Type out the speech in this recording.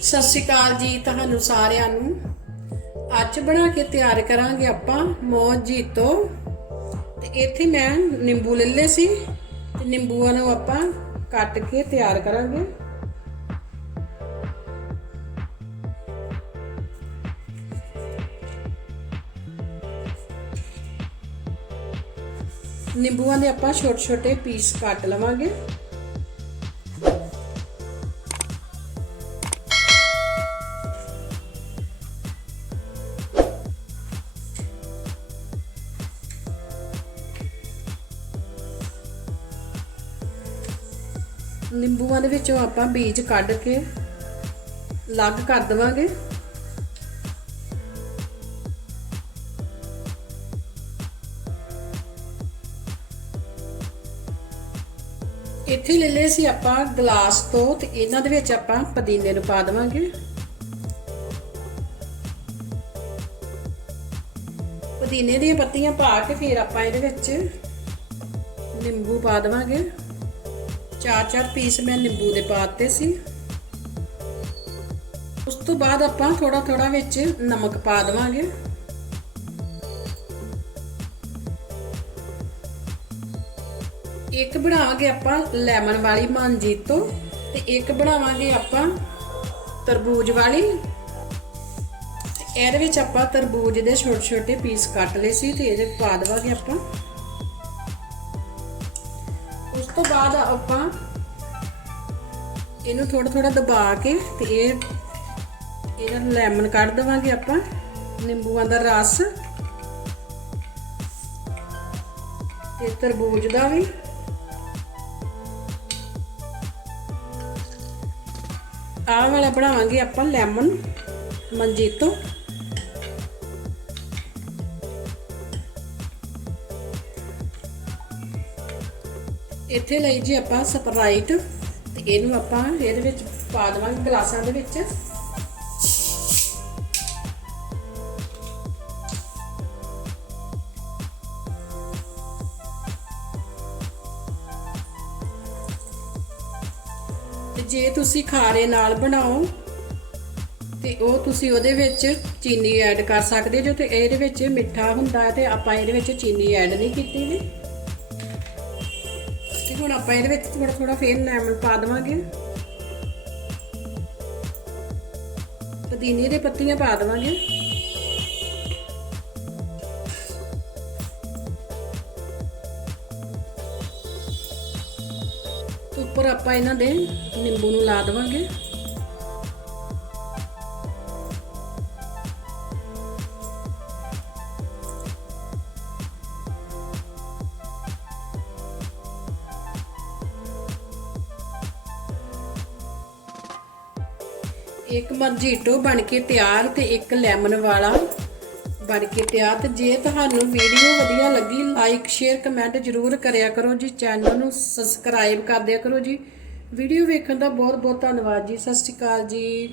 ਸਤਿ ਸ਼੍ਰੀ ਅਕਾਲ ਜੀ ਤੁਹਾਨੂੰ ਸਾਰਿਆਂ ਨੂੰ। ਅੱਜ ਬਣਾ ਕੇ ਤਿਆਰ ਕਰਾਂਗੇ ਆਪਾਂ ਮੋਜੀਤੋ ਤੇ। ਇੱਥੇ ਮੈਂ ਨਿੰਬੂ ਲੈ ਲਏ ਸੀ। ਤੇ ਨਿੰਬੂਆਂ ਨੂੰ ਆਪਾਂ ਕੱਟ ਕੇ ਤਿਆਰ ਕਰਾਂਗੇ। ਨਿੰਬੂਆਂ ਦੇ ਆਪਾਂ ਛੋਟੇ ਛੋਟੇ ਪੀਸ ਕੱਟ ਲਵਾਂਗੇ। ਨਿੰਬੂਆਂ ਦੇ ਵਿੱਚੋਂ ਆਪਾਂ ਬੀਜ ਕੱਢ ਕੇ ਅਲੱਗ ਕਰ ਦਵਾਂਗੇ। ਇੱਥੇ ਲੈ ਲਏ ਸੀ ਆਪਾਂ ਗਲਾਸ ਤੋਂ ਤੇ ਇਹਨਾਂ ਦੇ ਵਿੱਚ ਆਪਾਂ ਪੁਦੀਨੇ ਨੂੰ ਪਾ ਦੇਵਾਂਗੇ। ਪੁਦੀਨੇ ਦੀਆਂ ਪੱਤੀਆਂ ਪਾ ਕੇ ਫਿਰ ਆਪਾਂ ਇਹਦੇ ਵਿੱਚ ਨਿੰਬੂ ਪਾ ਦੇਵਾਂਗੇ। ਚਾਰ ਚਾਰ ਪੀਸ ਮੈਂ ਨਿੰਬੂ ਦੇ ਪਾਤੇ ਸੀ। ਉਸ ਤੋਂ ਬਾਅਦ ਆਪਾਂ ਥੋੜਾ ਥੋੜਾ ਵਿੱਚ ਨਮਕ ਪਾ ਦੇਵਾਂਗੇ। ਇੱਕ ਬਣਾਵਾਂਗੇ ਆਪਾਂ ਲੈਮਨ ਵਾਲੀ ਮਾਂਜੀਤੋ ਤੇ ਇੱਕ ਬਣਾਵਾਂਗੇ ਆਪਾਂ ਤਰਬੂਜ ਵਾਲੀ। ਇਹਦੇ ਵਿੱਚ ਆਪਾਂ ਤਰਬੂਜ ਦੇ ਛੋਟੇ ਛੋਟੇ ਪੀਸ ਕੱਟ ਲਏ ਸੀ ਤੇ ਇਹਦੇ ਪਾ ਦੇਵਾਂਗੇ ਆਪਾਂ। ਉਸ ਤੋਂ ਬਾਅਦ ਆਪਾਂ ਇਹਨੂੰ ਥੋੜਾ ਥੋੜਾ ਦਬਾ ਕੇ ਤੇ ਇਹ ਇਹਦਾ ਲੈਮਨ ਕੱਢ ਦੇਵਾਂਗੇ ਆਪਾਂ, ਨਿੰਬੂਆਂ ਦਾ ਰਸ ਤੇ ਤਰਬੂਜ ਦਾ ਵੀ। ਆਹ ਵਾਲਾ ਬਣਾਵਾਂਗੇ ਆਪਾਂ ਲੈਮਨ ਮੰਜੀਤੋ ਇੱਥੇ ਲਈ ਜੀ ਆਪਾਂ ਸਪਰਾਈਟ ਤੇ ਇਹਨੂੰ ਆਪਾਂ ਇਹਦੇ ਵਿੱਚ ਪਾ ਦੇਵਾਂਗੇ ਗਲਾਸਾਂ ਦੇ ਵਿੱਚ। ਤੇ ਜੇ ਤੁਸੀਂ ਖਾਰੇ ਨਾਲ ਬਣਾਓ, ਤੇ ਉਹ ਤੁਸੀਂ ਉਹਦੇ ਵਿੱਚ ਚੀਨੀ ਐਡ ਕਰ ਸਕਦੇ ਜੋ ਤੇ ਇਹਦੇ ਵਿੱਚ ਮਿੱਠਾ ਹੁੰਦਾ ਤੇ ਆਪਾਂ ਇਹਦੇ ਵਿੱਚ ਚੀਨੀ ਐਡ ਨਹੀਂ ਕੀਤੀ ਵੀ। ਤੇ ਹੁਣ ਆਪਾਂ ਇਹਦੇ ਵਿੱਚ ਥੋੜਾ ਥੋੜਾ ਫੇਰ ਲੈਮਨ ਪਾ ਦੇਵਾਂਗੇ। ਪੁਦੀਨੇ ਦੇ ਪੱਤੀਆਂ ਪਾ ਦੇਵਾਂਗੇ। ਉੱਪਰ ਆਪਾਂ ਇਹਨਾਂ ਦੇ ਨਿੰਬੂ ਨੂੰ ਲਾ ਦੇਵਾਂਗੇ। ਇੱਕ ਮਰਜੀਟੋ ਬਣ ਕੇ ਤਿਆਰ ਤੇ ਇੱਕ ਲੈਮਨ ਵਾਲਾ ਬਣ ਕੇ ਤਿਆਰ। ਤੇ ਜੇ ਤੁਹਾਨੂੰ ਵੀਡੀਓ ਵਧੀਆ ਲੱਗੀ ਲਾਈਕ ਸ਼ੇਅਰ ਕਮੈਂਟ ਜਰੂਰ ਕਰਿਆ ਕਰੋ ਜੀ। ਚੈਨਲ ਨੂੰ ਸਬਸਕ੍ਰਾਈਬ ਕਰ ਦਿਆ ਕਰੋ ਜੀ। ਵੀਡੀਓ ਵੇਖਣ ਦਾ ਬਹੁਤ ਬਹੁਤ ਧੰਨਵਾਦ ਜੀ। ਸਤਿ ਸ਼੍ਰੀ ਅਕਾਲ ਜੀ।